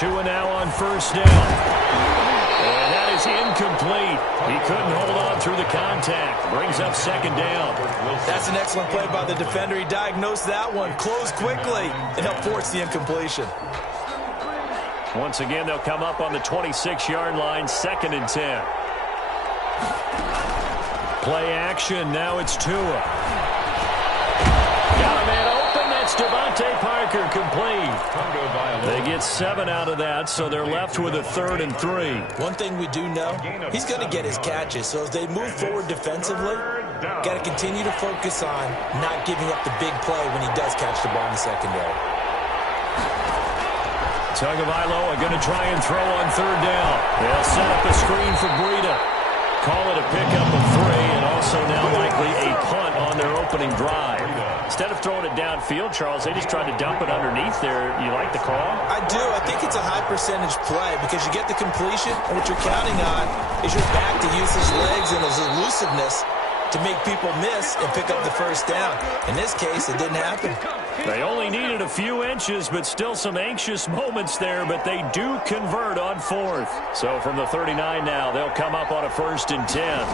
Tua now on first down. And that is incomplete. He couldn't hold on through the contact. Brings up second down. That's an excellent play by the defender. He diagnosed that one, closed quickly, and helped force the incompletion. Once again, they'll come up on the 26-yard line, 2nd and 10. Play action. Now it's Tua. Got a man open. That's Devontae Parker, complete. They get 7 out of that, so they're left with a 3rd and 3. One thing we do know, he's going to get his catches. So as they move forward defensively, got to continue to focus on not giving up the big play when he does catch the ball in the secondary. Tagovailoa going to try and throw on 3rd down. They'll set up a screen for Breida. Call it a pickup of 3, and also now likely a punt on their opening drive. Instead of throwing it downfield, Charles, they just tried to dump it underneath there. You like the call? I do. I think it's a high percentage play because you get the completion, and what you're counting on is your back to use his legs and his elusiveness to make people miss and pick up the first down. In this case, it didn't happen. They only needed a few inches, but still some anxious moments there, but they do convert on 4th. So from the 39 now, they'll come up on a 1st and 10.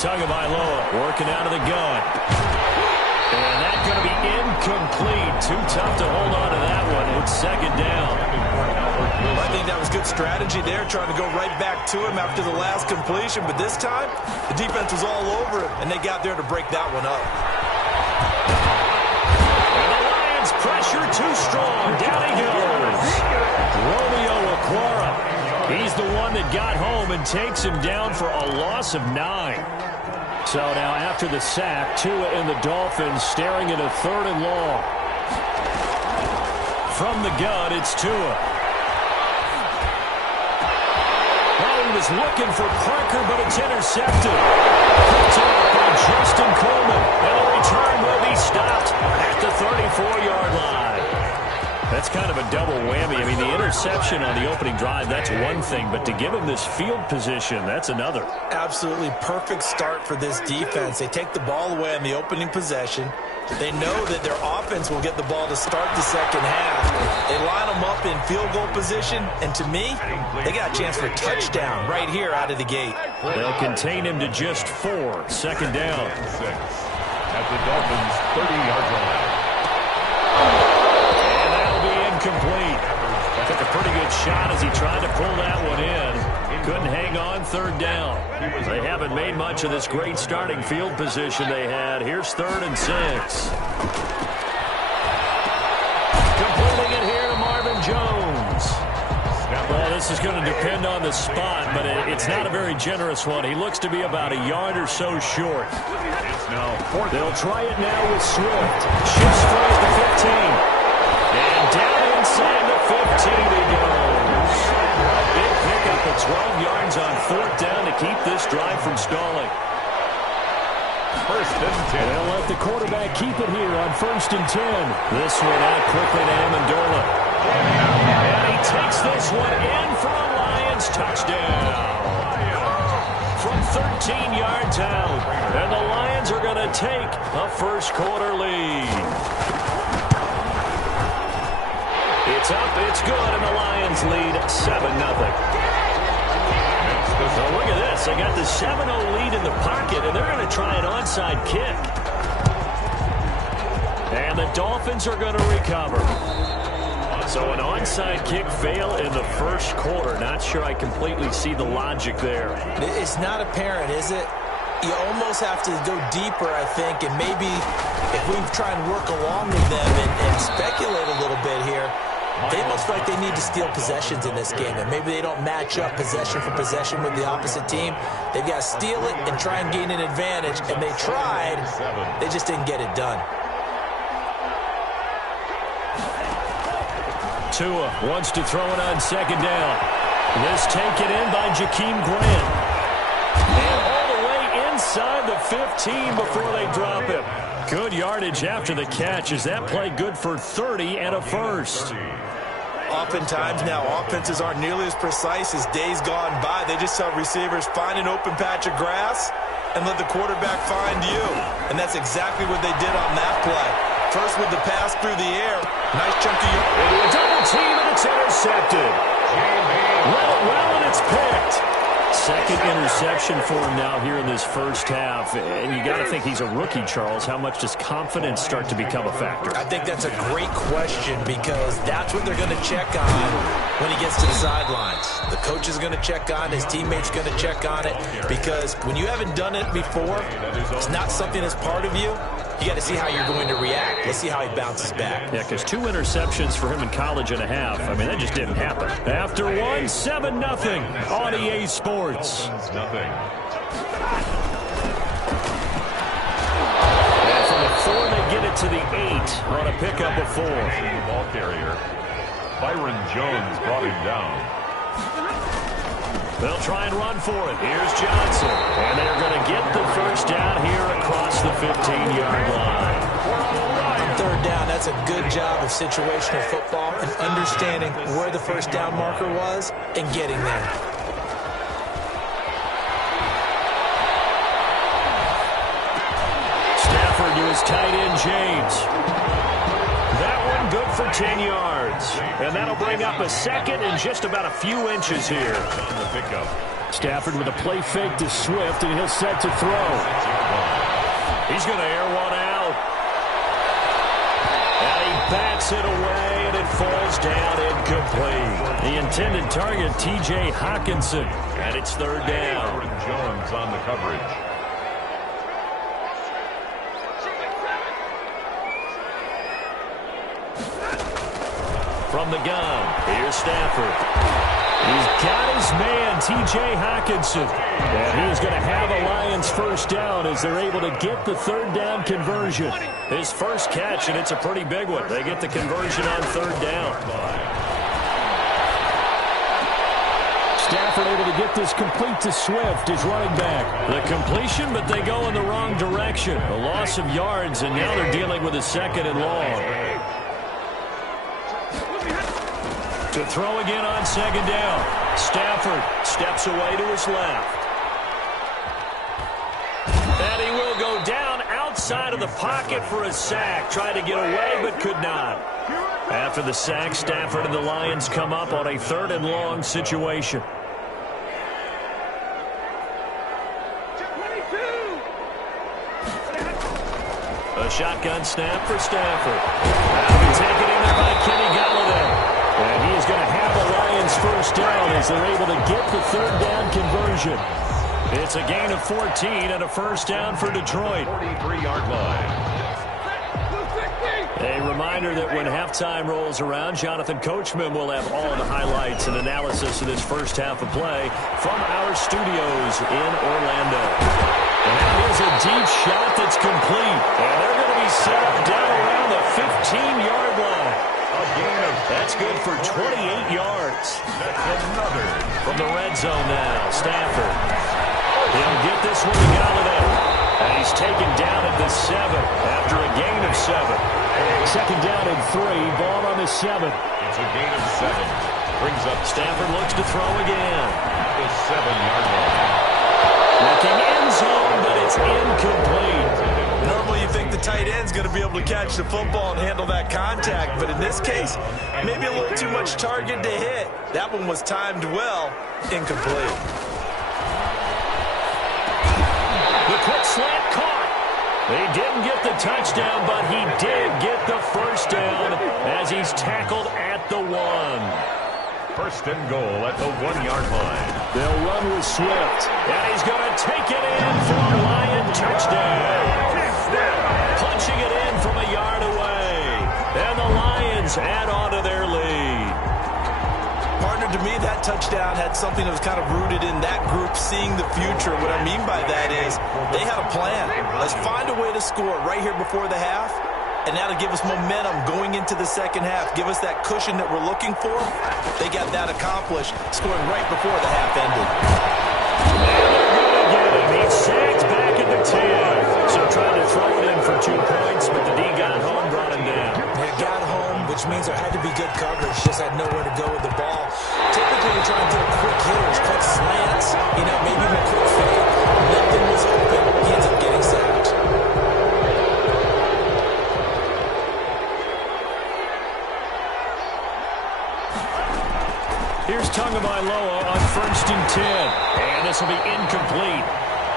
Tagovailoa working out of the gun. And that's going to be incomplete. Too tough to hold on to that one. It's 2nd down. I think that was good strategy there, trying to go right back to him after the last completion. But this time, the defense was all over it, and they got there to break that one up. And the Lions pressure too strong. Down he goes. Romeo Okwara. He's the one that got home and takes him down for a loss of 9. So now after the sack, Tua and the Dolphins staring at a 3rd and long. From the gun, it's Tua. Well, he was looking for Parker, but it's intercepted. Picked up by Justin Coleman. And the return will be stopped at the 34-yard line. That's kind of a double whammy. I mean, the interception on the opening drive, that's one thing. But to give him this field position, that's another. Absolutely perfect start for this defense. They take the ball away on the opening possession. They know that their offense will get the ball to start the second half. They line them up in field goal position. And to me, they got a chance for a touchdown right here out of the gate. They'll contain him to just 4. 2nd down. At the Dolphins' 30-yard line. Complete. Took a pretty good shot as he tried to pull that one in. Couldn't hang on 3rd down. They haven't made much of this great starting field position they had. Here's 3rd and 6. Completing it here to Marvin Jones. Well, this is going to depend on the spot, but it's not a very generous one. He looks to be about a yard or so short. They'll try it now with Swift. Shifts free at the 15. And down inside the 15 he goes. Big pickup of 12 yards on 4th down to keep this drive from stalling. 1st and 10. They'll let the quarterback keep it here on 1st and 10. This one out quickly to Amendola. And he takes this one in for a Lions touchdown. From 13 yards out. And the Lions are going to take a 1st quarter lead. It's up, it's good, and the Lions lead 7-0. So look at this. They got the 7-0 lead in the pocket, and they're going to try an onside kick. And the Dolphins are going to recover. So an onside kick fail in the 1st quarter. Not sure I completely see the logic there. It's not apparent, is it? You almost have to go deeper, I think, and maybe if we try and work along with them and speculate a little bit here, they almost feel like they need to steal possessions in this game, and maybe they don't match up possession for possession with the opposite team. They've got to steal it and try and gain an advantage, and they tried. They just didn't get it done. Tua wants to throw it on 2nd down. This taken in by Jakeem Grant. And all the way inside the 15 before they drop him. Good yardage after the catch. Is that play good for 30 and a 1st? Oftentimes now, offenses aren't nearly as precise as days gone by. They just tell receivers, find an open patch of grass and let the quarterback find you. And that's exactly what they did on that play. First with the pass through the air. Nice chunk of yard. Into a double team, and it's intercepted. Let it well, and it's picked. Second interception for him now here in this first half. And you got to think he's a rookie, Charles. How much does confidence start to become a factor? I think that's a great question because that's what they're going to check on when he gets to the sidelines. The coach is going to check on, his teammates going to check on it, because when you haven't done it before, it's not something that's part of you. You got to see how you're going to react. Let's see how he bounces back. Yeah, because 2 interceptions for him in college and a half. I mean, that just didn't happen. After 1, 7-0 on EA Sports. Nothing. And from the 4, they get it to the 8 on a pickup of 4. Ball carrier. Byron Jones brought him down. They'll try and run for it. Here's Johnson. And they're going to get the first down here across the 15-yard line. On third down, that's a good job of situational football and understanding where the first down marker was and getting there. Stafford to his tight end, James. That one good for 10 yards. And that'll bring up a second and just about a few inches here. Stafford with a play fake to Swift, and he'll set to throw. He's going to air one out. And he bats it away, and it falls down incomplete. The intended target, T.J. Hawkinson. And it's third down. Jones on the coverage. From the gun, here's Stafford. He's got his man, T.J. Hawkinson. And he is going to have a Lions first down as they're able to get the third down conversion. His first catch, and it's a pretty big one. They get the conversion on third down. Stafford able to get this complete to Swift, his running back. The completion, but they go in the wrong direction. A loss of yards, and now they're dealing with a second and long. To throw again on second down. Stafford steps away to his left. And he will go down outside of the pocket for a sack. Tried to get away, but could not. After the sack, Stafford and the Lions come up on a third and long situation. A shotgun snap for Stafford. That'll be taken in there by Kenny Galladay. And he is going to have the Lions first down as they're able to get the third down conversion. It's a gain of 14 and a first down for Detroit. 43-yard line. A reminder that when halftime rolls around, Jonathan Coachman will have all the highlights and analysis of this first half of play from our studios in Orlando. And that is a deep shot that's complete. And they're going to be set up down around the 15-yard line. That's good for 28 yards. That's another. From the red zone now, Stafford. He'll get this one to Galladay. And he's taken down at the 7 after a gain of 7. Second down and 3, ball on the 7. It's a gain of 7. Brings up Stafford looks to throw again. the 7-yard line. Looking end zone, but it's incomplete. Normally you think the tight end's going to be able to catch the football and handle that contact, but in this case, maybe a little too much target to hit. That one was timed well, incomplete. The quick slant caught. He didn't get the touchdown, but he did get the first down as he's tackled at the 1. First and goal at the 1-yard line. They'll run with Swift. And he's going to take it in for a Lion touchdown. Punching it in from a yard away. And the Lions add on to their lead. Partner, to me, that touchdown had something that was kind of rooted in that group seeing the future. What I mean by that is they had a plan. Let's find a way to score right here before the half. And that'll give us momentum going into the second half. Give us that cushion that we're looking for. They got that accomplished, scoring right before the half ended. And they're going to get him. He's sacked back at the 10. So trying to throw it in for 2 points, but the D got home, brought him down. They got home, which means there had to be good coverage. Just had nowhere to go with the ball. Typically, you're trying to throw quick hitters, quick slants, maybe even a quick fade. Nothing was open. He ends up getting sacked. This will be incomplete.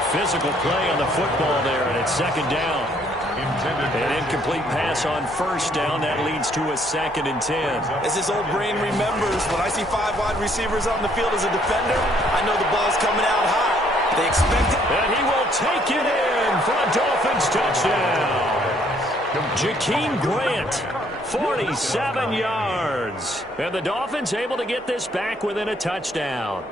Physical play on the football there, and it's second down. An incomplete pass on first down. That leads to a 2nd and 10. As his old brain remembers, when I see 5 wide receivers on the field as a defender, I know the ball's coming out high. They expect it. And he will take it in for a Dolphins touchdown. Jakeem Grant, 47 yards. And the Dolphins able to get this back within a touchdown.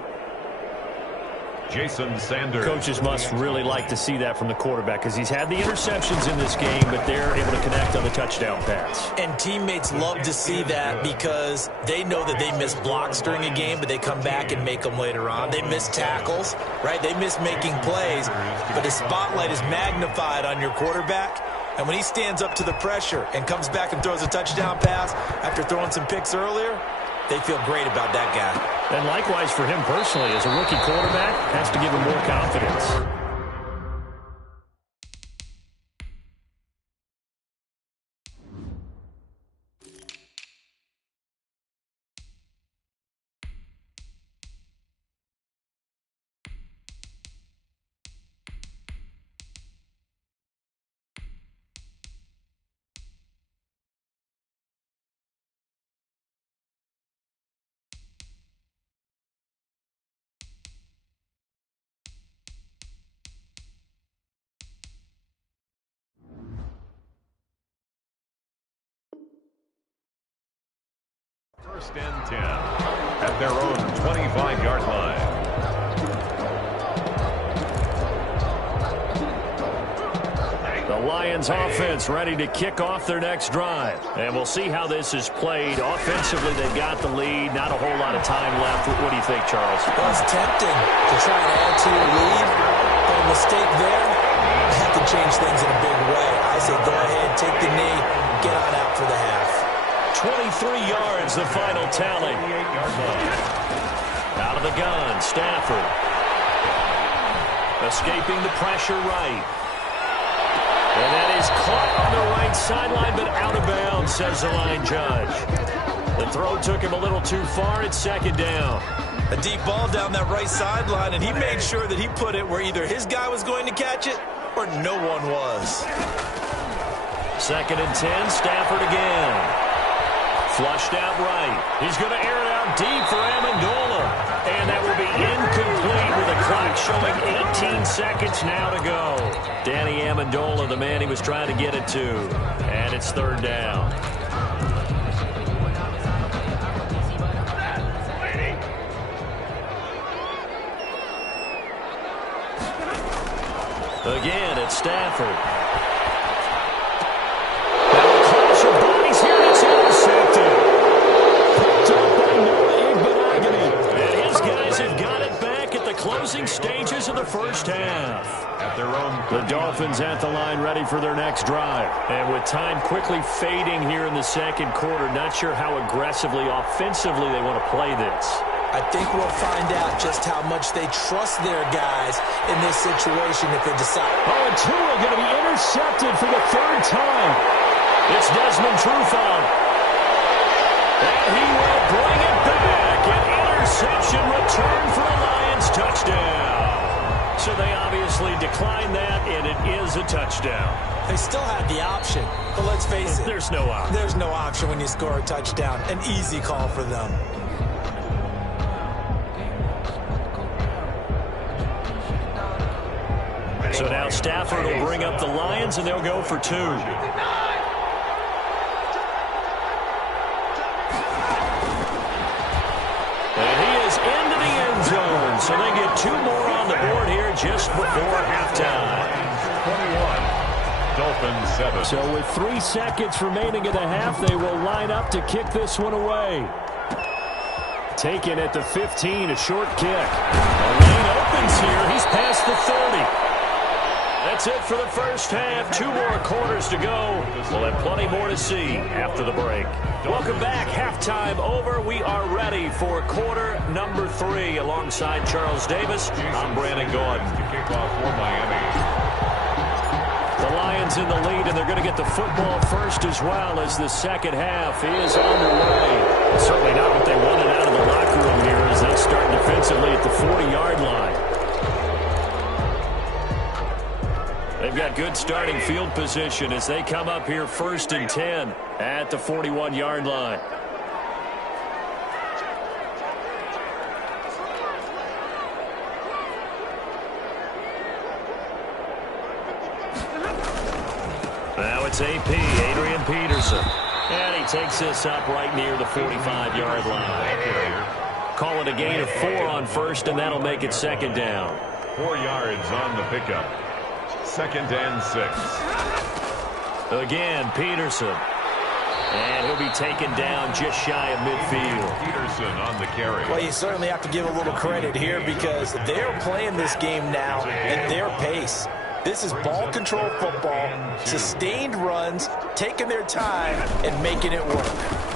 Jason Sanders. Coaches must really like to see that from the quarterback because he's had the interceptions in this game, but they're able to connect on the touchdown pass. And teammates love to see that because they know that they miss blocks during a game, but they come back and make them later on. They miss tackles, right? They miss making plays, but the spotlight is magnified on your quarterback. And when he stands up to the pressure and comes back and throws a touchdown pass after throwing some picks earlier, they feel great about that guy. And likewise for him personally, as a rookie quarterback, has to give him more confidence. First and 10 at their own 25-yard line. The Lions offense ready to kick off their next drive. And we'll see how this is played. Offensively, they've got the lead. Not a whole lot of time left. What do you think, Charles? Well, it's tempting to try and add to your lead, but a mistake there, that could change things in a big way. I say go ahead, take the knee, get on out for the half. 23 yards, the final tally. Out of the gun, Stafford. Escaping the pressure right. And that is caught on the right sideline, but out of bounds, says the line judge. The throw took him a little too far. It's second down. A deep ball down that right sideline, and he made sure that he put it where either his guy was going to catch it or no one was. 2nd and 10, Stafford again. Flushed out right. He's going to air it out deep for Amendola. And that will be incomplete with a clock showing 18 seconds now to go. Danny Amendola, the man he was trying to get it to. And it's third down. Again, it's Stafford. Closing stages of the first half. At their own. The Dolphins at the line ready for their next drive. And with time quickly fading here in the second quarter, not sure how aggressively, offensively they want to play this. I think we'll find out just how much they trust their guys in this situation if they decide. Oh, and Tua going to be intercepted for the 3rd time. It's Desmond Trufant. And he will bring it back. An interception return for a Lions touchdown. So they obviously declined that, and it is a touchdown. They still had the option, but let's face it. There's no option. There's no option when you score a touchdown. An easy call for them. So now Stafford will bring up the Lions, and they'll go for 2. And he is into the end zone, so they get 2 more on the board here just before halftime. 21, Dolphins 7. So with 3 seconds remaining in the half, they will line up to kick this one away. Taken at the 15, a short kick. The lane opens here. He's past the 30. That's it for the first half. 2 more quarters to go. We'll have plenty more to see after the break. Welcome back. Halftime over. We are ready for quarter number 3. Alongside Charles Davis, I'm Brandon Gordon. To kick off for Miami. The Lions in the lead, and they're going to get the football first as well as the second half is underway. Certainly not what they wanted out of the locker room here as they start defensively at the 40-yard line. They've got good starting field position as they come up here 1st and 10 at the 41-yard line. Now it's AP, Adrian Peterson. And he takes this up right near the 45-yard line. Call it a gain of 4 on 1st, and that'll make it 2nd down. 4 yards on the pickup. 2nd and 6. Again, Peterson. And he'll be taken down just shy of midfield. Peterson on the carry. Well, you certainly have to give a little credit here because they're playing this game now at their pace. This is ball control football, sustained runs, taking their time, and making it work.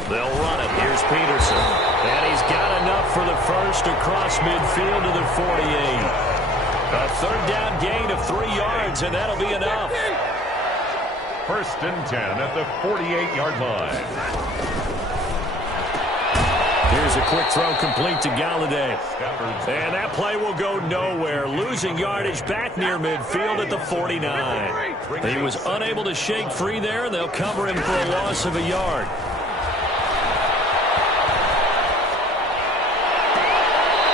They'll run it. Here's Peterson. And he's got enough for the first across midfield to the 48. A 3rd down gain of 3 yards, and that'll be enough. 1st and 10 at the 48-yard line. Here's a quick throw complete to Galladay. And that play will go nowhere. Losing yardage back near midfield at the 49. He was unable to shake free there, and they'll cover him for a loss of a yard.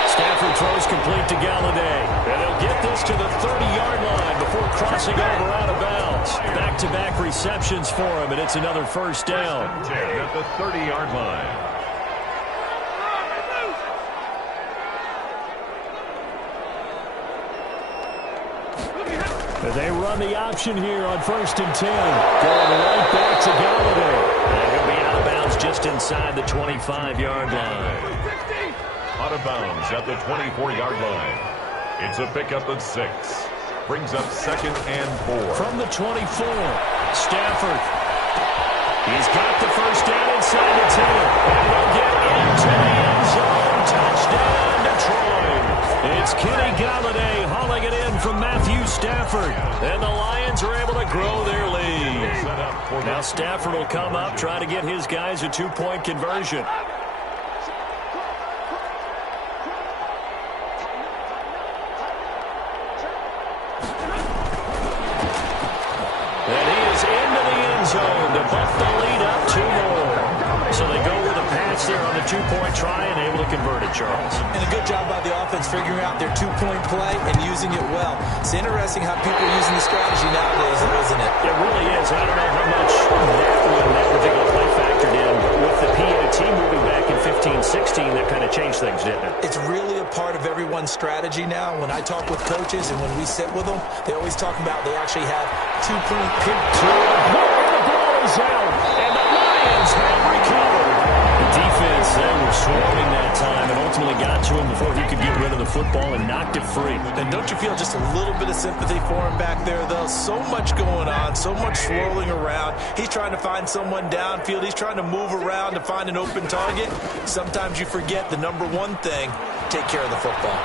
Stafford throws complete to Galladay. And they'll get this to the 30-yard line before crossing over out of bounds. Back-to-back receptions for him, and it's another 1st down. 10 at the 30-yard line. They run the option here on 1st and 10. Going right back to Galladay. And he'll be out of bounds just inside the 25-yard line. Out of bounds at the 24-yard line. It's a pickup of 6. Brings up 2nd and 4. From the 24, Stafford. He's got the 1st down inside the 10. And they'll get into the end zone. Touchdown, Detroit. It's Kenny Galladay hauling it in from Matthew Stafford. And the Lions are able to grow their lead. Now Stafford will come up, try to get his guys a 2-point conversion. And he is into the end zone to buff the lead up 2 more. So they go with a pass there on the 2-point try and able to convert it, Charles. And a good job by the offense figuring out their 2-point play and using it well. It's interesting how people are using the strategy nowadays, isn't it? It really is. I don't know how much that particular play factored in with the PAT moving back in 15-16. That kind of changed things, didn't it? It's really a part of everyone's strategy now. When I talk with coaches and when we sit with them, they always talk about they actually have 2-point pick. And the ball is out. And the Lions have recovered. The defense, they were swarming that time and ultimately got to him before he could get rid of the football and knocked it free. And don't you feel just a little bit of sympathy for him back there, though? So much going on, so much swirling around. He's trying to find someone downfield. He's trying to move around to find an open target. Sometimes you forget the number one thing, take care of the football.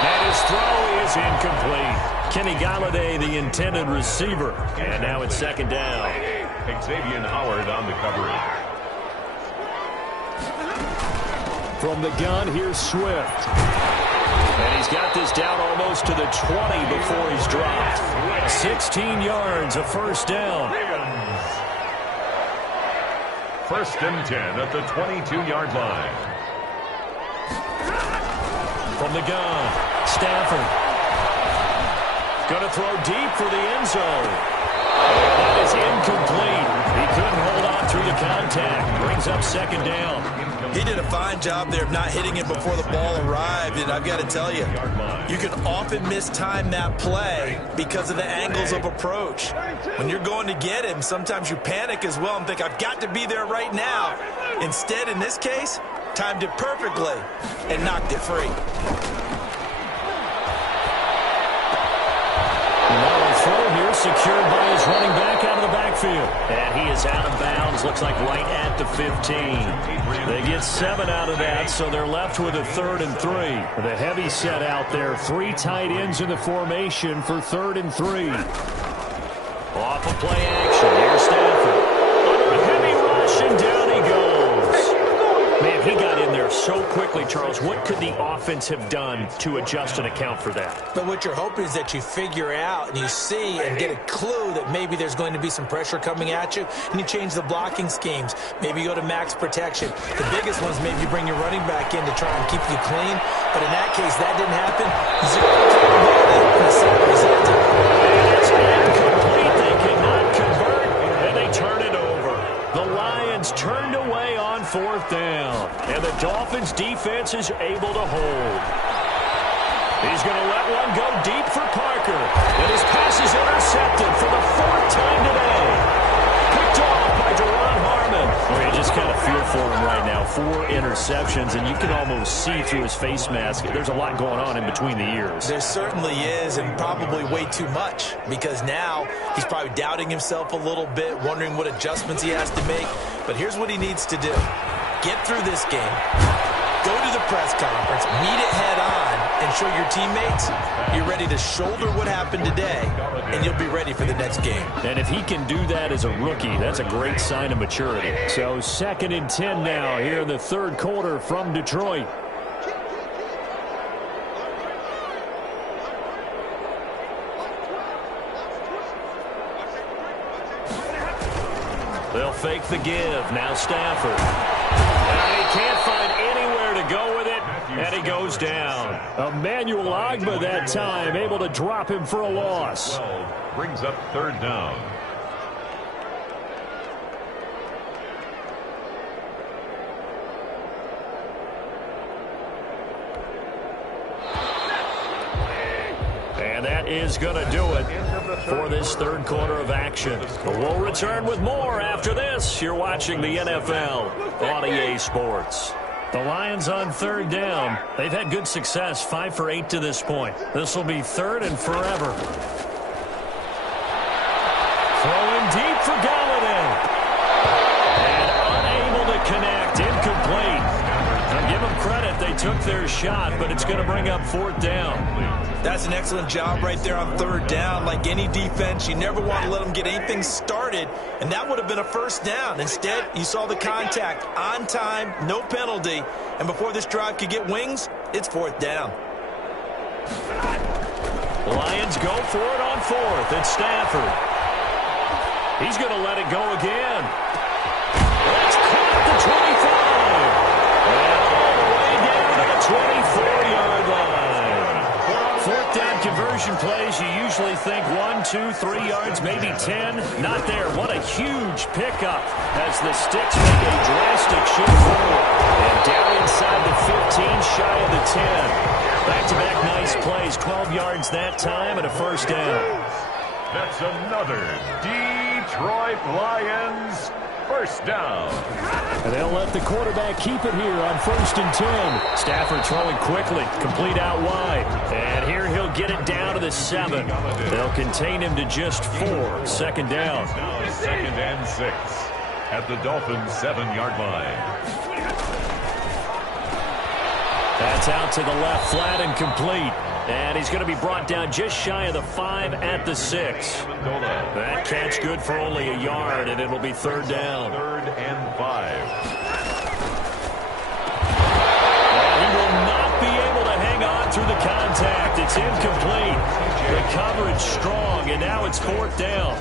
And his throw is incomplete. Kenny Galladay, the intended receiver. And now it's 2nd down. Xavier Howard on the coverage. From the gun, here's Swift. And he's got this down almost to the 20 before he's dropped. 16 yards, a 1st down. 1st and 10 at the 22-yard line. From the gun, Stafford. Going to throw deep for the end zone. That is incomplete. He couldn't hold on through the contact. Brings up 2nd down. He did a fine job there of not hitting it before the ball arrived, and I've got to tell you, you can often mistime that play because of the angles of approach. When you're going to get him, sometimes you panic as well and think, I've got to be there right now. Instead, in this case, timed it perfectly and knocked it free. Throw here secured by his running back out of the backfield. And he is out of bounds, looks like right at the 15. They get 7 out of that, so they're left with a 3rd and 3. The heavy set out there, 3 tight ends in the formation for 3rd and 3. Off of play action, here's Stafford. Under a heavy rush, and down he goes. Man, And he got in there so quickly, Charles. What could the offense have done to adjust and account for that? But what you're hoping is that you figure out and you see and get a clue that maybe there's going to be some pressure coming at you, and you change the blocking schemes. Maybe you go to max protection. The biggest one's maybe you bring your running back in to try and keep you clean. But in that case, that didn't happen. Zero capability, and the sack resulted. And it's incomplete. They cannot convert, and they turn it over. The Lions turned away on 4th down, and the Dolphins' defense is able to hold. He's going to let one go deep for Parker, and his pass is intercepted for the 4th time today. Picked off by Duron Harmon. Well, you just kind of feel for him right now. 4 interceptions, and you can almost see through his face mask. There's a lot going on in between the ears. There certainly is, and probably way too much, because now he's probably doubting himself a little bit, wondering what adjustments he has to make. But here's what he needs to do. Get through this game. Go to the press conference, meet it head on, and show your teammates you're ready to shoulder what happened today, and you'll be ready for the next game. And if he can do that as a rookie, that's a great sign of maturity. So 2nd and 10 now here in the 3rd quarter from Detroit. They'll fake the give. Now Stafford. And he can't find anywhere to go with it, and he goes down. Emmanuel Ogbah that time, able to drop him for a loss. Brings up 3rd down. And that is going to do it for this 3rd quarter of action. But we'll return with more after this. You're watching the NFL on EA Sports. The Lions on 3rd down. They've had good success, 5 for 8 to this point. This will be 3rd and forever. Throwing deep for Galladay. And unable to connect. Incomplete. Now give them credit. They took their shot, but it's going to bring up 4th down. That's an excellent job right there on 3rd down. Like any defense, you never want to let them get anything started, and that would have been a 1st down. Instead, you saw the contact on time, no penalty, and before this drive could get wings, it's 4th down. The Lions go for it on 4th. It's Stafford. He's going to let it go again. That's caught at the 25. And all the way down to the 24-yard line. 4th down conversion plays, you usually think 1, 2, 3 yards, maybe 10. Not there. What a huge pickup as the Sticks make a drastic shift forward. And down inside the 15, shy of the 10. Back-to-back nice plays, 12 yards that time and a 1st down. That's another Detroit Lions 1st down. And they'll let the quarterback keep it here on 1st and 10. Stafford throwing quickly, complete out wide. And here he'll get it down to the 7. They'll contain him to just 4. 2nd down. Now 2nd and 6 at the Dolphins' 7-yard line. That's out to the left, flat and complete. And he's going to be brought down just shy of the 5 at the 6. That catch good for only a yard, and it'll be 3rd down. 3rd and 5. And he will not be able to hang on through the contact. It's incomplete. The coverage strong, and now it's 4th down.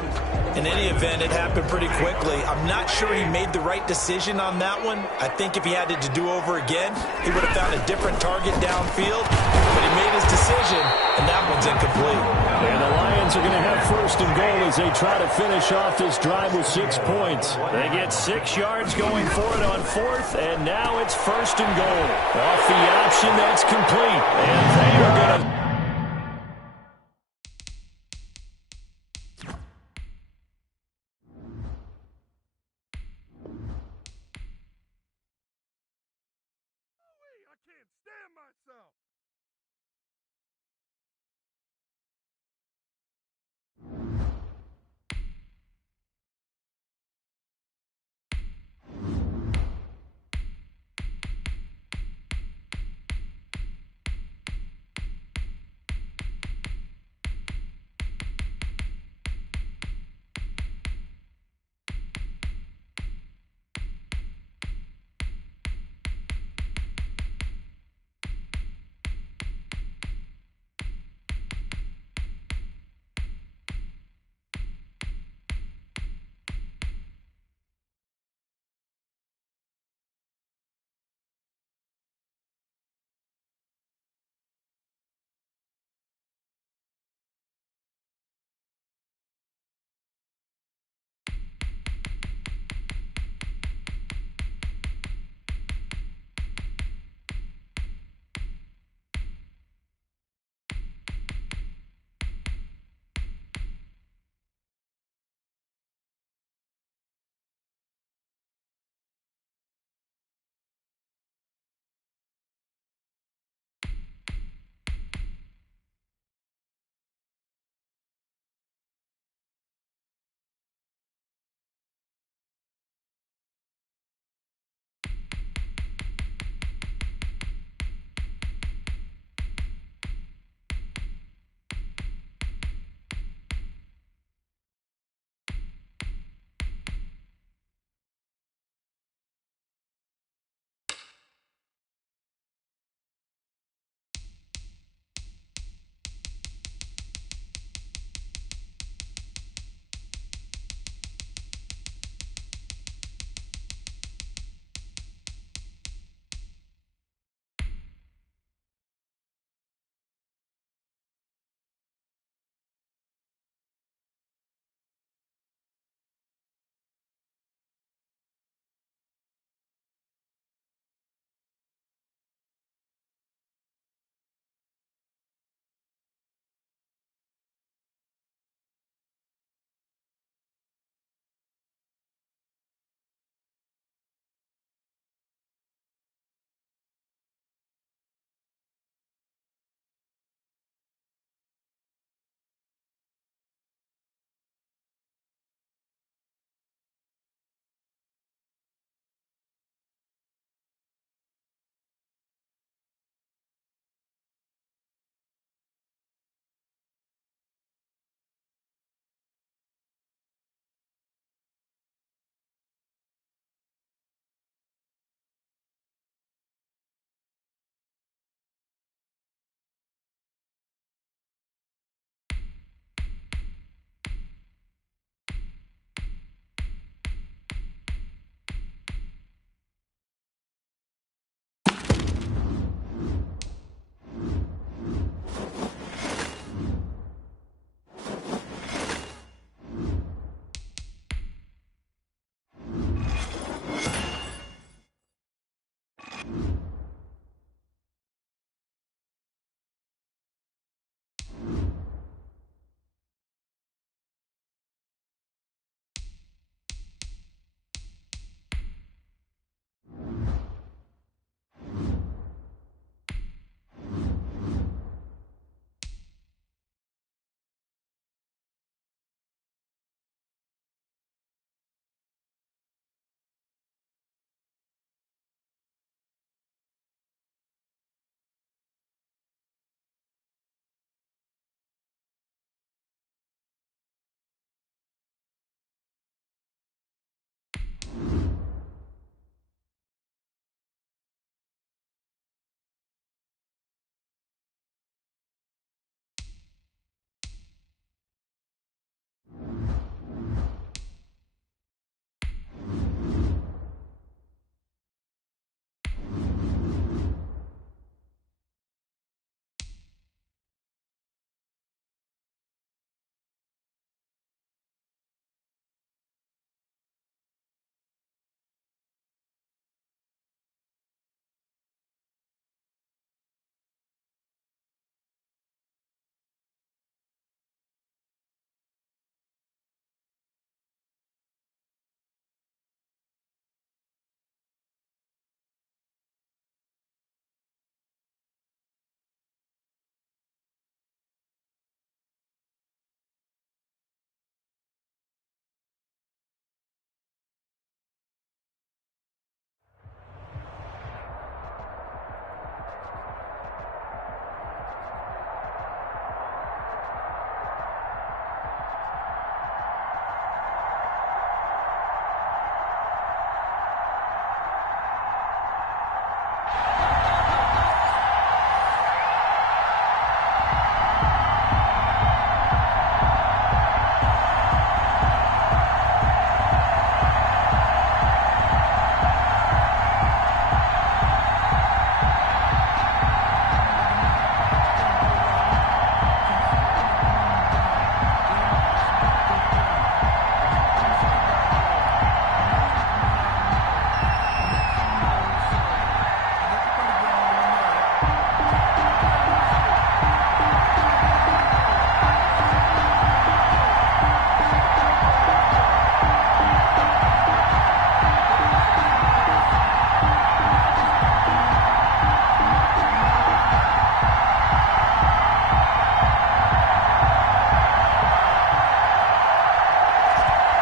In any event, it happened pretty quickly. I'm not sure he made the right decision on that one. I think if he had it to do over again, he would have found a different target downfield. But he made his decision, and that one's incomplete. And the Lions are going to have 1st and goal as they try to finish off this drive with 6 points. They get 6 yards going for it on 4th, and now it's 1st and goal. Off the option, that's complete. And they are going to...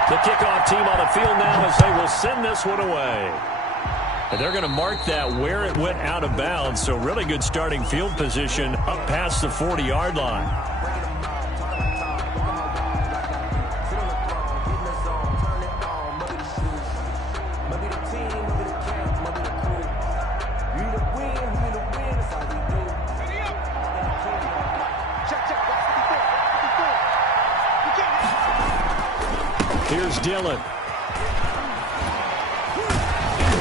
The kickoff team on the field now as they will send this one away. And they're going to mark that where it went out of bounds. So really good starting field position up past the 40-yard line. Here's Dillon.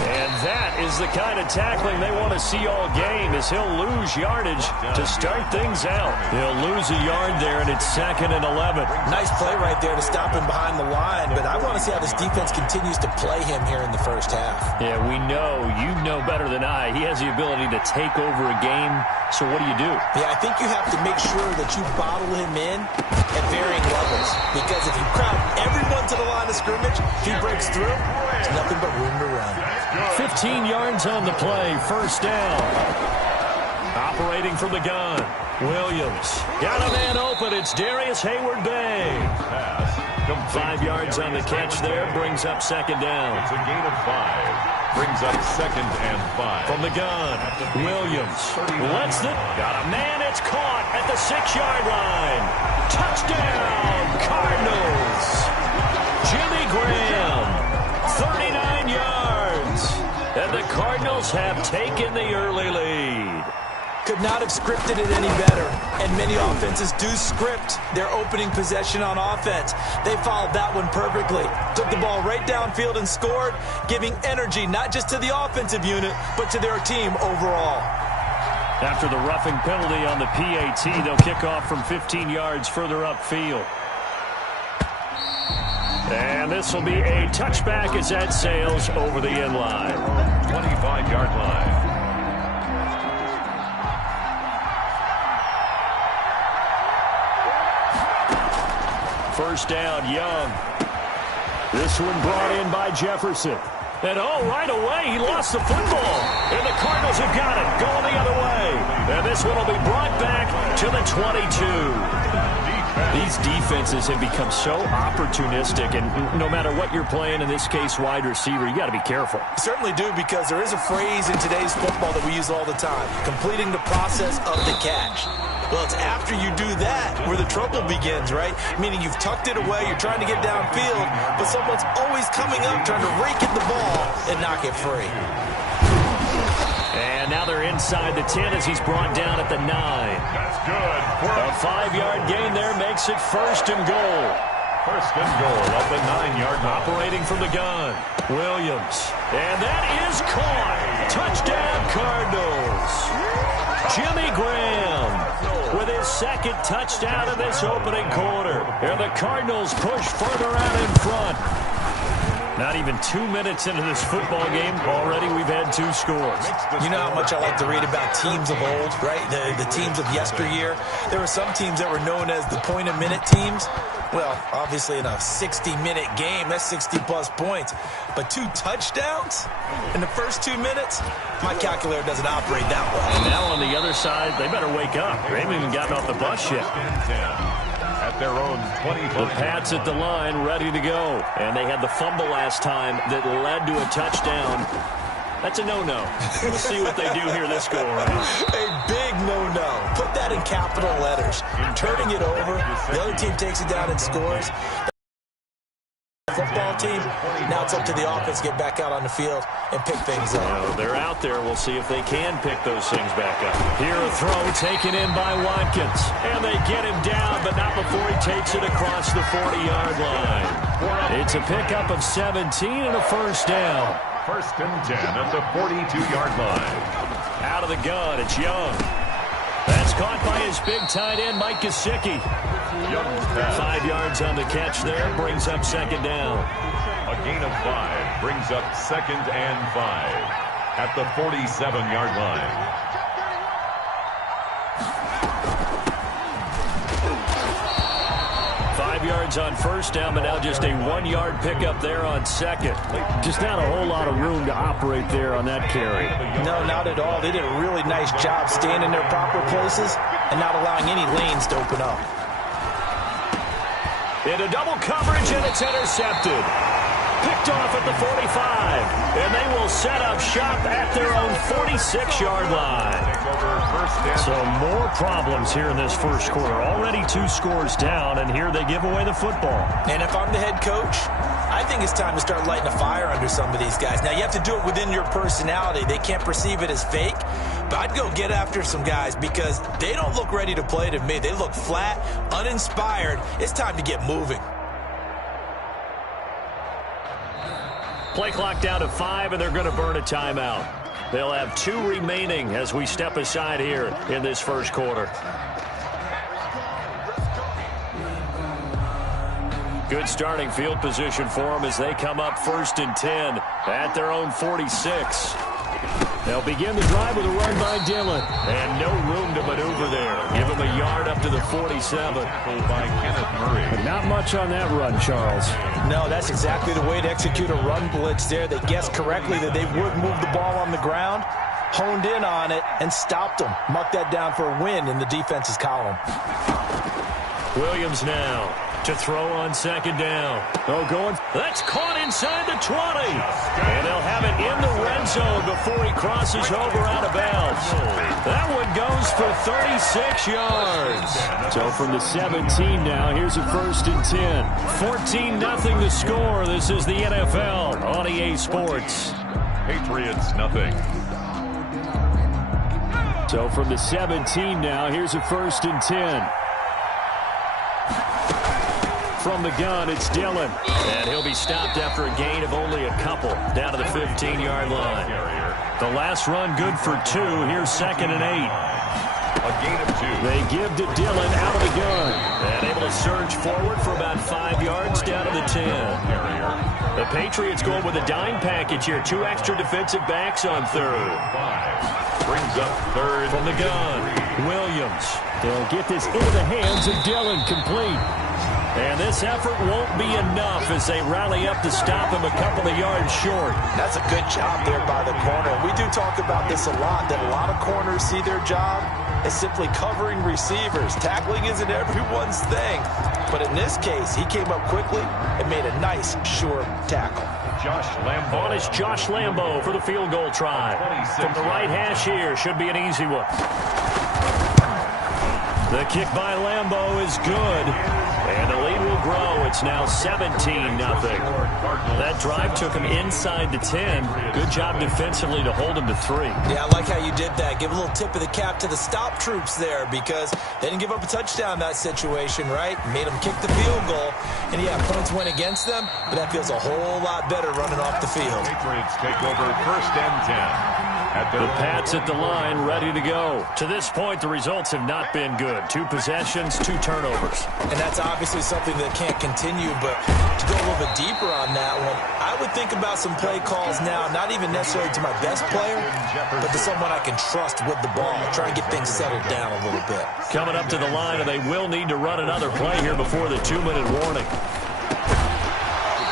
And that is the kind of tackling they want to see all game, as he'll lose yardage to start things out. He'll lose a yard there, and it's 2nd and 11. Nice play right there to stop him behind the line, but I want to see how this defense continues to play him here in the first half. Yeah, we know. You know better than I. He has the ability to take over a game, so what do you do? Yeah, I think you have to make sure that you bottle him in at varying levels, because if you crowd everyone to the line of scrimmage, if he breaks through, there's nothing but room to run. 15 yards on the play, first down. Operating from the gun, Williams. Got a man open, it's Darius Hayward-Bay. 5 yards on the catch there, brings up 2nd down. It's a gain of 5. Brings up 2nd and 5. From the gun, Williams lets it. Got a man, it's caught at the 6-yard line. Touchdown, Cardinals. Jimmy Graham, 39 yards. And the Cardinals have taken the early lead. Could not have scripted it any better. And many offenses do script their opening possession on offense. They followed that one perfectly. Took the ball right downfield and scored, giving energy not just to the offensive unit, but to their team overall. After the roughing penalty on the PAT, they'll kick off from 15 yards further upfield. And this will be a touchback as that sails over the end line. 25-yard line. First down, Young. This one brought in by Jefferson. And right away, he lost the football. And the Cardinals have got it, going the other way. And this one will be brought back to the 22. These defenses have become so opportunistic, and no matter what you're playing, in this case, wide receiver, you got to be careful. You certainly do, because there is a phrase in today's football that we use all the time: completing the process of the catch. Well, it's after you do that where the trouble begins, right? Meaning you've tucked it away, you're trying to get downfield, but someone's always coming up trying to rake at the ball and knock it free. And now they're inside the 10 as he's brought down at the 9. That's good. A 5-yard gain there makes it 1st and goal. 1st and goal at the 9-yard line. Operating from the gun, Williams. And that is caught. Touchdown, Cardinals. Jimmy Graham with his 2nd touchdown in this opening quarter. And the Cardinals push further out in front. Not even 2 minutes into this football game, already we've had 2 scores. You know how much I like to read about teams of old, right? The teams of yesteryear. There were some teams that were known as the point-a-minute teams. Well, obviously in a 60-minute game, that's 60-plus points. But 2 touchdowns in the first 2 minutes? My calculator doesn't operate that way. And now on the other side, they better wake up. They haven't even gotten off the bus yet. At their own 25. The Pats at the line, ready to go. And they had the fumble last time that led to a touchdown. That's a no-no. We'll see what they do here this go-around. A big no-no. Put that in capital letters. Turning it over, the other team takes it down and scores. Football team, now it's up to the offense to get back out on the field and pick things up. Well, they're out there. We'll see if they can pick those things back up. Here a throw taken in by Watkins. And they get him down, but not before he takes it across the 40-yard line. It's a pickup of 17 and a 1st down. 1st and 10 at the 42-yard line. Out of the gun, it's Young. That's caught by his big tight end, Mike Gesicki. 5 yards on the catch there, brings up 2nd down. A gain of 5 brings up 2nd and 5 at the 47-yard line. Yards on 1st down, but now just a 1-yard pickup there on 2nd. Just not a whole lot of room to operate there on that carry. No, not at all. They did a really nice job staying in their proper places and not allowing any lanes to open up. Into double coverage, and it's intercepted. Picked off at the 45, and they will set up shop at their own 46-yard line. So more problems here in this first quarter. Already 2 scores down, and here they give away the football. And if I'm the head coach, I think it's time to start lighting a fire under some of these guys. Now, you have to do it within your personality. They can't perceive it as fake. But I'd go get after some guys because they don't look ready to play to me. They look flat, uninspired. It's time to get moving. Play clock down to 5, and they're going to burn a timeout. They'll have 2 remaining as we step aside here in this first quarter. Good starting field position for them as they come up 1st and 10 at their own 46. They'll begin the drive with a run by Dillon. And no room to maneuver there. Give him a yard up to the 47. By Kenneth Murray. But not much on that run, Charles. No, that's exactly the way to execute a run blitz there. They guessed correctly that they would move the ball on the ground, honed in on it, and stopped them. Mark that down for a win in the defense's column. Williams now to throw on 2nd down. Oh, going. That's caught inside the 20. And they'll have it in the red zone before he crosses over out of bounds. That one goes for 36 yards. So from the 17 now, here's a 1st and 10. 14-0 the score. This is the NFL on EA Sports. Patriots nothing. So from the 17 now, here's a 1st and 10. From the gun, it's Dillon. And he'll be stopped after a gain of only a couple down to the 15-yard line. The last run good for 2. Here's 2nd and 8. A gain of 2. They give to Dillon out of the gun. And able to surge forward for about 5 yards down to the 10. The Patriots going with a dime package here. 2 extra defensive backs on 3rd. 5. Brings up 3rd. From the gun, Williams. They'll get this into the hands of Dillon, complete. And this effort won't be enough as they rally up to stop him a couple of yards short. That's a good job there by the corner. We do talk about this a lot, that a lot of corners see their job as simply covering receivers. Tackling isn't everyone's thing. But in this case, he came up quickly and made a nice, sure tackle. Josh Lambo. On is Josh Lambo for the field goal try. From the right hash here, should be an easy one. The kick by Lambo is good. And the lead will grow. It's now 17-0. That drive took him inside the 10. Good job defensively to hold him to 3. Yeah, I like how you did that. Give a little tip of the cap to the stop troops there because they didn't give up a touchdown in that situation, right? Made them kick the field goal. And yeah, points went against them, but that feels a whole lot better running off the field. Patriots take over 1st and 10. The Pats at the line, ready to go. To this point, the results have not been good. 2 possessions, 2 turnovers. And that's obviously something that can't continue, but to go a little bit deeper on that one, I would think about some play calls now, not even necessarily to my best player, but to someone I can trust with the ball, try and get things settled down a little bit. Coming up to the line, and they will need to run another play here before the 2-minute warning.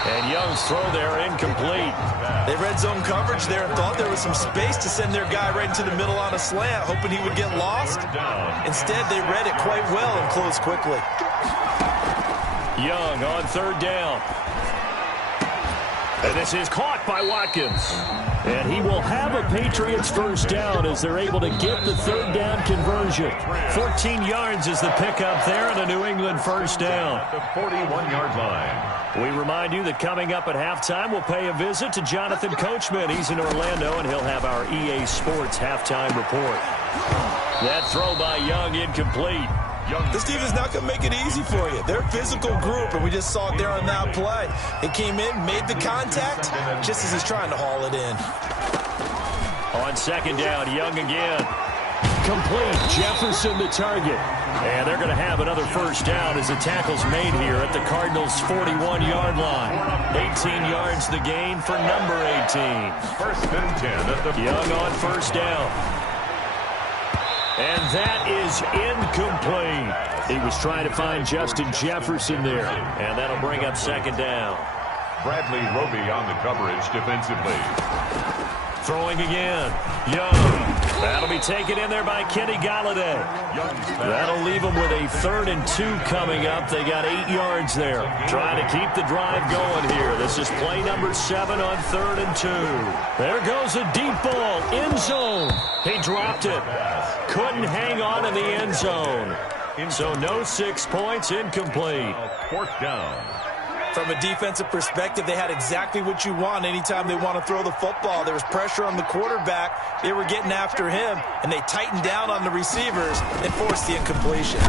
And Young's throw there incomplete. They red zone coverage there and thought there was some space to send their guy right into the middle on a slant, hoping he would get lost. Instead, they read it quite well and closed quickly. Young on 3rd down. And this is caught by Watkins. And he will have a Patriots 1st down as they're able to get the 3rd down conversion. 14 yards is the pickup there and a New England 1st down. The 41-yard line. We remind you that coming up at halftime, we'll pay a visit to Jonathan Coachman. He's in Orlando, and he'll have our EA Sports halftime report. That throw by Young incomplete. This team is not going to make it easy for you. They're a physical group, and we just saw it there on that play. He came in, made the contact, just as he's trying to haul it in. On 2nd down, Young again. Complete. Jefferson the target. And they're going to have another 1st down as the tackle's made here at the Cardinals' 41-yard line. 18 yards the gain for number 18. 1st and 10 at the Young on 1st down. And that is incomplete. He was trying to find Justin Jefferson there. And that'll bring up 2nd down. Bradley Roby on the coverage defensively. Throwing again. Young. That'll be taken in there by Kenny Galladay. That'll leave them with a 3rd and 2 coming up. They got 8 yards there. Trying to keep the drive going here. This is play number 7 on 3rd and 2. There goes a deep ball. End zone. He dropped it. Couldn't hang on in the end zone. So no 6 points, incomplete. 4th down. From a defensive perspective, they had exactly what you want anytime they want to throw the football. There was pressure on the quarterback. They were getting after him, and they tightened down on the receivers and forced the incompletion.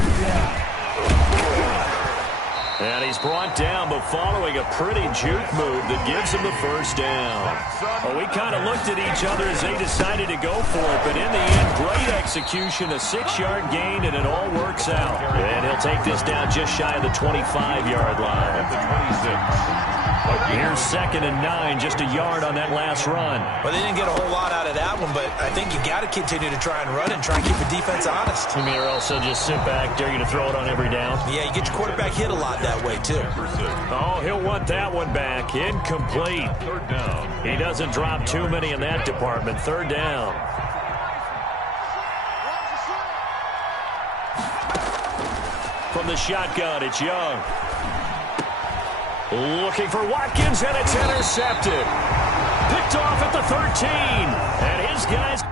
And he's brought down, but following a pretty juke move that gives him the 1st down. Well, we kind of looked at each other as they decided to go for it, but in the end, great execution, a 6-yard gain, and it all works out. And he'll take this down just shy of the 25-yard line. At the 26. Here's 2nd and 9, just a yard on that last run. Well, they didn't get a whole lot out of that one, but I think you got to continue to try and run and try and keep the defense honest. You mean, or else they'll just sit back, dare you to throw it on every down? Yeah, you get your quarterback hit a lot that way, too. Oh, he'll want that one back. Incomplete. 3rd down. He doesn't drop too many in that department. 3rd down. From the shotgun, it's Young. Looking for Watkins, and it's intercepted. Picked off at the 13. And his guys...